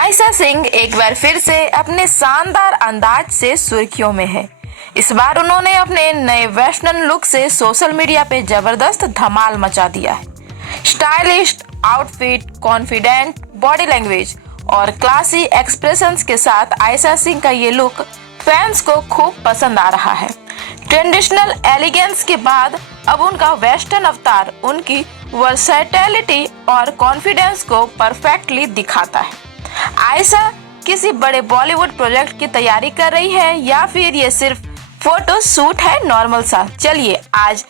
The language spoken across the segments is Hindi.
आयशा सिंह एक बार फिर से अपने शानदार अंदाज से सुर्खियों में है। इस बार उन्होंने अपने नए वेस्टर्न लुक से सोशल मीडिया पे जबरदस्त धमाल मचा दिया है। Stylish outfit, confident body language और क्लासी एक्सप्रेशंस के साथ आयशा सिंह का ये लुक फैंस को खूब पसंद आ रहा है। ट्रेडिशनल एलिगेंस के बाद अब उनका वेस्टर्न अवतार उनकी वर्सैटिलिटी और कॉन्फिडेंस को परफेक्टली दिखाता है। आयशा किसी बड़े बॉलीवुड प्रोजेक्ट की तैयारी कर रही है या फिर ये सिर्फ फोटो शूट है नॉर्मल सा? चलिए आज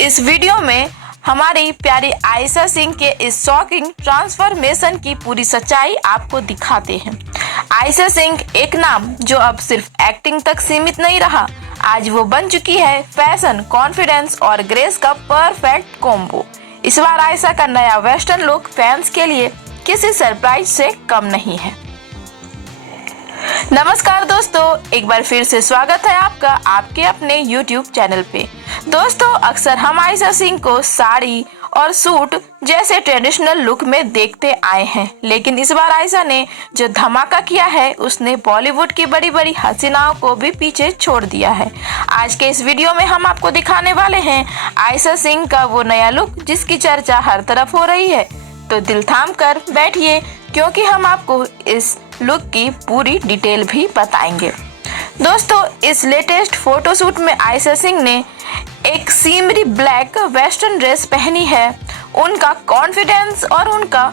इस वीडियो में हमारी प्यारी आयशा सिंह के इस शॉकिंग ट्रांसफॉर्मेशन की पूरी सच्चाई आपको दिखाते हैं। आयशा सिंह एक नाम जो अब सिर्फ एक्टिंग तक सीमित नहीं रहा, आज वो बन चुकी है फैशन, कॉन्फिडेंस और ग्रेस का परफेक्ट कॉम्बो। इस बार आयशा का नया वेस्टर्न लुक फैंस के लिए किसी सरप्राइज से कम नहीं है। नमस्कार दोस्तों, एक बार फिर से स्वागत है आपका आपके अपने YouTube चैनल पे। दोस्तों, अक्सर हम आयशा सिंह को साड़ी और सूट जैसे ट्रेडिशनल लुक में देखते आए हैं, लेकिन इस बार आयशा ने जो धमाका किया है उसने बॉलीवुड की बड़ी बड़ी हसीनाओं को भी पीछे छोड़ दिया है। आज के इस वीडियो में हम आपको दिखाने वाले हैं आयशा सिंह का वो नया लुक जिसकी चर्चा हर तरफ हो रही है। तो दिल थाम कर बैठिए क्योंकि हम आपको इस लुक की पूरी डिटेल भी बताएंगे। दोस्तों, इस लेटेस्ट फोटोशूट में आयशा सिंह ने एक सीमरी ब्लैक वेस्टर्न ड्रेस पहनी है। उनका कॉन्फिडेंस और उनका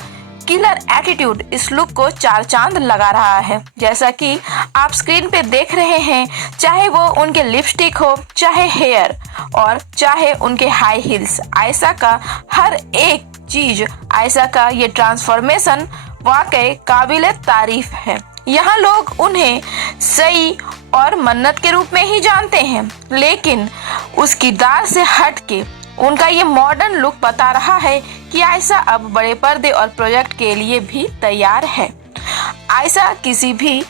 किलर एटीट्यूड इस लुक को चार चांद लगा रहा है। जैसा कि आप स्क्रीन पे देख रहे हैं, चाहे वो उनके लिपस्टिक हो, चाहे हेयर और चाहे उनके हाई हील्स, आयशा का हर एक चीज, आयशा का ये ट्रांसफॉर्मेशन वाकई काबिले तारीफ है। यहाँ लोग उन्हें सई और मन्नत के रूप में ही जानते हैं, लेकिन उस किरदार से हट के उनका ये मॉडर्न लुक बता रहा है कि आयशा अब बड़े पर्दे और प्रोजेक्ट के लिए भी तैयार है। आयशा किसी भी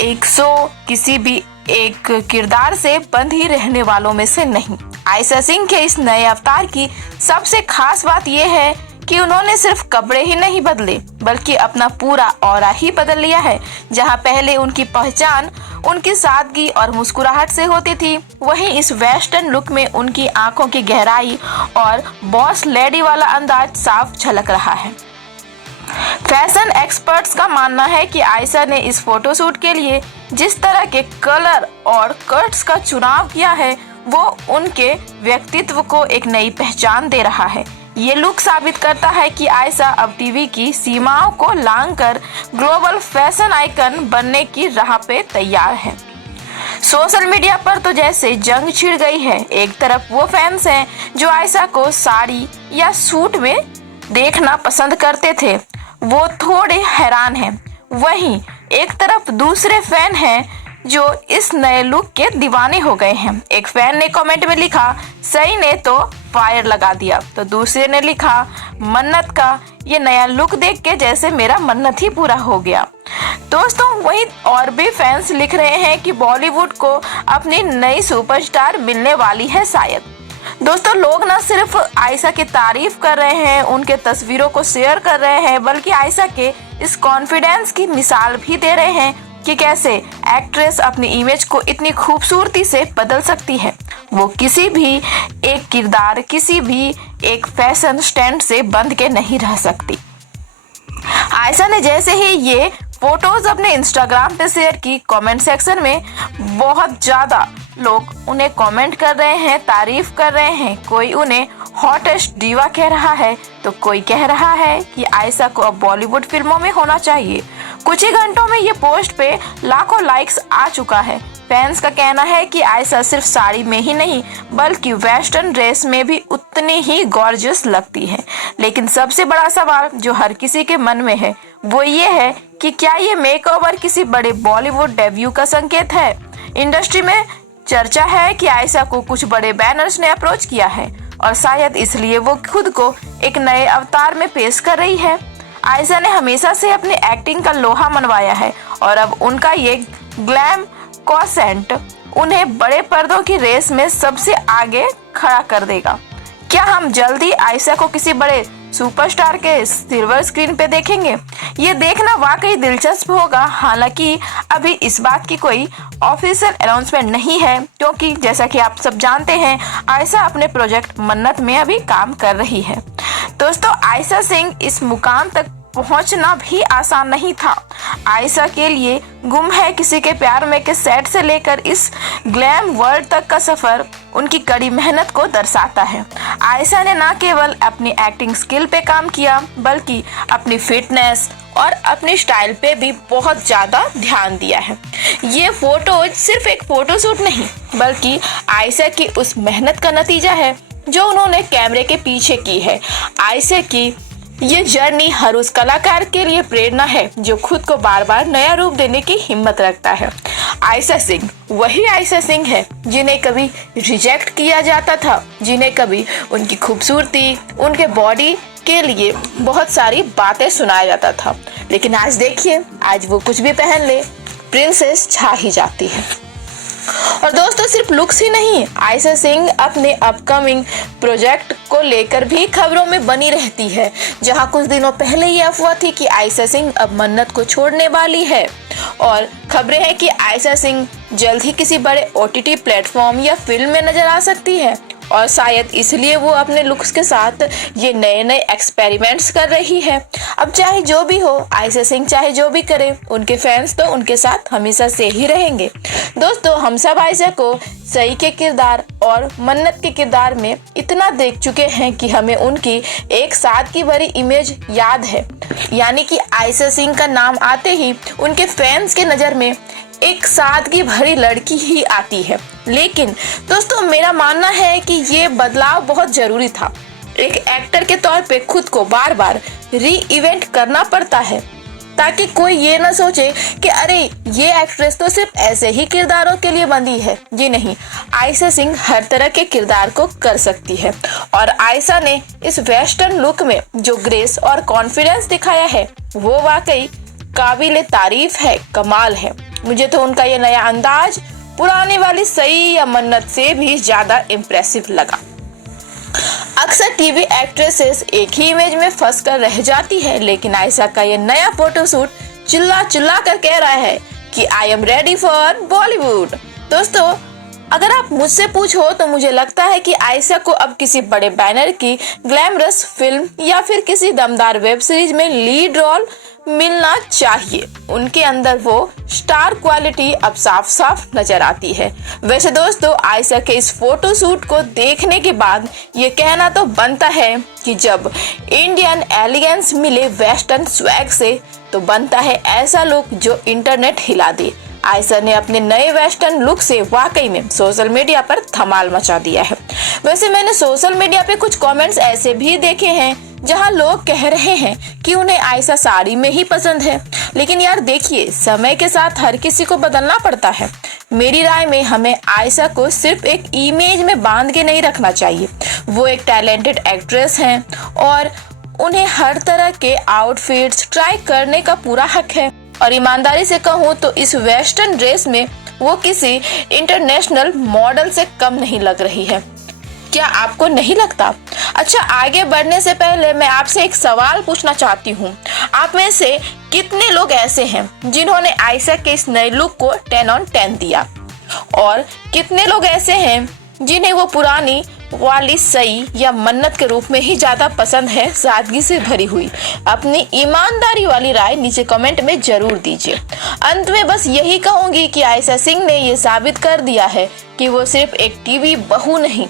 एक शो, किसी भी एक किरदार से बंद ही रहने वालों में से नहीं। आयशा सिंह के इस नए अवतार की सबसे खास बात यह है कि उन्होंने सिर्फ कपड़े ही नहीं बदले बल्कि अपना पूरा ऑरा ही बदल लिया है। जहां पहले उनकी पहचान उनकी सादगी और मुस्कुराहट से होती थी, वहीं इस वेस्टर्न लुक में उनकी आंखों की गहराई और बॉस लेडी वाला अंदाज साफ झलक रहा है। फैशन एक्सपर्ट्स का मानना है कि आयशा ने इस फोटोशूट के लिए जिस तरह के कलर और कट्स का चुनाव किया है वो उनके व्यक्तित्व को एक नई पहचान दे रहा है। ये लुक साबित करता है कि आयशा अब टीवी की सीमाओं को लांघकर ग्लोबल फैशन आइकन बनने की राह पे तैयार है। सोशल मीडिया पर तो जैसे जंग छिड़ गई है। एक तरफ वो फैंस हैं जो आयशा को साड़ी या सूट में देखना पसंद करते थे, वो थोड़े हैरान हैं। वहीं एक तरफ दूसरे फैन हैं जो इस नए लुक के दीवाने हो गए हैं। एक फैन ने कमेंट में लिखा, सही ने तो फायर लगा दिया, तो दूसरे ने लिखा, मन्नत का ये नया लुक देख के जैसे मेरा मन्नत ही पूरा हो गया। दोस्तों, वहीं और भी फैंस लिख रहे हैं कि बॉलीवुड को अपनी नई सुपरस्टार मिलने वाली है शायद। दोस्तों, लोग न सिर्फ आयशा की तारीफ कर रहे हैं, उनके तस्वीरों को शेयर कर रहे हैं, बल्कि आयशा के इस कॉन्फिडेंस की मिसाल भी दे रहे हैं कि कैसे एक्ट्रेस अपनी इमेज को इतनी खूबसूरती से बदल सकती है। वो किसी भी एक किरदार, किसी भी एक फैशन स्टैंड से बंध के नहीं रह सकती। आयशा ने जैसे ही ये फोटोज अपने इंस्टाग्राम पे शेयर की, कमेंट सेक्शन में बहुत ज्यादा लोग उन्हें कमेंट कर रहे हैं, तारीफ कर रहे हैं। कोई उन्हें हॉटेस्ट डीवा कह रहा है तो कोई कह रहा है कि आयशा को अब बॉलीवुड फिल्मों में होना चाहिए। कुछ ही घंटों में ये पोस्ट पे लाखों लाइक्स आ चुका है। फैंस का कहना है कि आयशा सिर्फ साड़ी में ही नहीं बल्कि वेस्टर्न ड्रेस में भी उतनी ही गॉर्जियस लगती है। लेकिन सबसे बड़ा सवाल जो हर किसी के मन में है वो ये है कि क्या ये मेकओवर किसी बड़े बॉलीवुड डेब्यू का संकेत है? इंडस्ट्री में चर्चा है कि आयशा को कुछ बड़े बैनर्स ने अप्रोच किया है और शायद इसलिए वो खुद को एक नए अवतार में पेश कर रही है। आयशा ने हमेशा से अपने एक्टिंग का लोहा मनवाया है और अब उनका ये ग्लैम क्वॉशेंट उन्हें बड़े पर्दों की रेस में सबसे आगे खड़ा कर देगा। क्या हम जल्दी आयशा को किसी बड़े सुपरस्टार के सिल्वर स्क्रीन पे देखेंगे। ये देखना वाकई दिलचस्प होगा। हालांकि अभी इस बात की कोई ऑफिशियल अनाउंसमेंट नहीं है, क्योंकि जैसा कि आप सब जानते हैं आयशा अपने प्रोजेक्ट मन्नत में अभी काम कर रही है। दोस्तों, आयशा सिंह इस मुकाम तक पहुंचना भी आसान नहीं था। आयशा के लिए गुम है किसी के प्यार में के सेट से लेकर इस ग्लैम वर्ल्ड तक का सफर उनकी कड़ी मेहनत को दर्शाता है। आयशा ने न केवल अपनी एक्टिंग स्किल पे काम किया, बल्कि अपनी फिटनेस और अपनी स्टाइल पे भी बहुत ज्यादा ध्यान दिया है। ये फोटो सिर्फ एक फोटो शूट नहीं, बल्कि आयशा की उस मेहनत का नतीजा है जो उन्होंने कैमरे के पीछे की है। आयशा की ये जर्नी हर उस कलाकार के लिए प्रेरणा है जो खुद को बार बार नया रूप देने की हिम्मत रखता है। आयशा सिंह वही आयशा सिंह है जिन्हें कभी रिजेक्ट किया जाता था, जिन्हें कभी उनकी खूबसूरती, उनके बॉडी के लिए बहुत सारी बातें सुनाया जाता था, लेकिन आज देखिए, आज वो कुछ भी पहन ले प्रिंसेस छा ही जाती है। और दोस्तों, सिर्फ लुक्स ही नहीं, आयशा सिंह अपने अपकमिंग प्रोजेक्ट को लेकर भी खबरों में बनी रहती है। जहां कुछ दिनों पहले ये अफवाह थी कि आयशा सिंह अब मन्नत को छोड़ने वाली है, और खबरें हैं कि आयशा सिंह जल्द ही किसी बड़े OTT प्लेटफॉर्म या फिल्म में नजर आ सकती है, और शायद इसलिए वो अपने लुक्स के साथ ये नए नए एक्सपेरिमेंट्स कर रही है। अब चाहे जो भी हो, आयशा सिंह चाहे जो भी करे, उनके फैंस तो उनके साथ हमेशा से ही रहेंगे। दोस्तों, हम सब आयशा को सई के किरदार और मन्नत के किरदार में इतना देख चुके हैं कि हमें उनकी एक सादगी भरी इमेज याद है। यानी कि आयशा सिंह का नाम आते ही उनके फैंस के नज़र में एक सादगी भरी लड़की ही आती है। लेकिन दोस्तों, मेरा मानना है कि ये बदलाव बहुत जरूरी था। एक एक्टर के तौर पे खुद को बार बार री इवेंट करना पड़ता है, ताकि कोई ये ना सोचे कि अरे ये एक्ट्रेस तो सिर्फ ऐसे ही किरदारों के लिए बंधी है। जी नहीं, आयशा सिंह हर तरह के किरदार को कर सकती है, और आयशा ने इस वेस्टर्न लुक में जो ग्रेस और कॉन्फिडेंस दिखाया है वो वाकई काबिले तारीफ है, कमाल है। मुझे तो उनका ये नया अंदाज पुराने वाली सई या मन्नत से भी ज्यादा इम्प्रेसिव लगा। अक्सर टीवी एक्ट्रेसेस एक ही इमेज में फंस कर रह जाती है, लेकिन आयशा का ये नया फोटोशूट चिल्ला चिल्ला कर कह रहा है कि I am ready for Bollywood. दोस्तों, अगर आप मुझसे पूछो तो मुझे लगता है कि आयशा को अब किसी बड़े बैनर की ग्लैमरस फिल्म या फिर किसी दमदार वेब सीरीज में लीड रोल मिलना चाहिए। उनके अंदर वो स्टार क्वालिटी अब साफ साफ नजर आती है। वैसे दोस्तों, आयशा के इस फोटो शूट को देखने के बाद ये कहना तो बनता है कि जब इंडियन एलिगेंस मिले वेस्टर्न स्वैग से, तो बनता है ऐसा लुक जो इंटरनेट हिला दे। आयशा ने अपने नए वेस्टर्न लुक से वाकई में सोशल मीडिया पर धमाल मचा दिया है। वैसे मैंने सोशल मीडिया पे कुछ कमेंट्स ऐसे भी देखे हैं जहां लोग कह रहे हैं कि उन्हें आयशा साड़ी में ही पसंद है। लेकिन यार देखिए, समय के साथ हर किसी को बदलना पड़ता है। मेरी राय में हमें आयशा को सिर्फ एक इमेज में बांध के नहीं रखना चाहिए। वो एक टैलेंटेड एक्ट्रेस हैं और उन्हें हर तरह के आउटफिट्स ट्राई करने का पूरा हक है। और ईमानदारी से कहूँ तो इस वेस्टर्न ड्रेस में वो किसी इंटरनेशनल मॉडल से कम नहीं लग रही है। क्या आपको नहीं लगता? अच्छा, आगे बढ़ने से पहले मैं आपसे एक सवाल पूछना चाहती हूँ। आप में से कितने लोग ऐसे हैं जिन्होंने आयशा के इस नए लुक को 10 on 10 दिया, और कितने लोग ऐसे हैं जिन्हें वो पुरानी वाली सई या मन्नत के रूप में ही ज्यादा पसंद है, सादगी से भरी हुई? अपनी ईमानदारी वाली राय नीचे कमेंट में जरूर दीजिए। अंत में बस यही कहूंगी कि आयशा सिंह ने ये साबित कर दिया है कि वो सिर्फ एक टीवी बहू नहीं,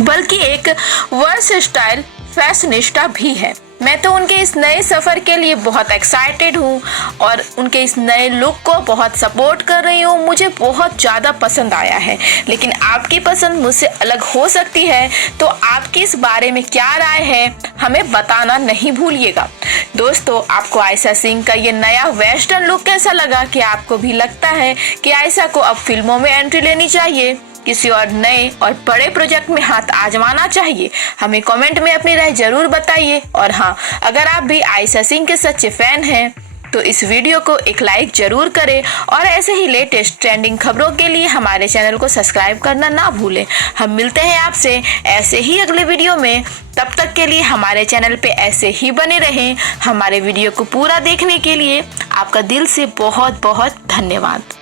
बल्कि एक वर्सटाइल फैशनिस्टा भी है। मैं तो उनके इस नए सफर के लिए बहुत एक्साइटेड हूँ और उनके इस नए लुक को बहुत सपोर्ट कर रही हूँ। मुझे बहुत ज़्यादा पसंद आया है, लेकिन आपकी पसंद मुझसे अलग हो सकती है। तो आपकी इस बारे में क्या राय है, हमें बताना नहीं भूलिएगा। दोस्तों, आपको आयशा सिंह का ये नया वेस्टर्न लुक कैसा लगा? कि आपको भी लगता है कि आयशा को अब फिल्मों में एंट्री लेनी चाहिए, किसी और नए और बड़े प्रोजेक्ट में हाथ आजमाना चाहिए? हमें कमेंट में अपनी राय जरूर बताइए। और हाँ, अगर आप भी आयशा सिंह के सच्चे फैन हैं तो इस वीडियो को एक लाइक जरूर करें और ऐसे ही लेटेस्ट ट्रेंडिंग खबरों के लिए हमारे चैनल को सब्सक्राइब करना ना भूलें। हम मिलते हैं आपसे ऐसे ही अगले वीडियो में। तब तक के लिए हमारे चैनल पे ऐसे ही बने रहें। हमारे वीडियो को पूरा देखने के लिए आपका दिल से बहुत बहुत धन्यवाद।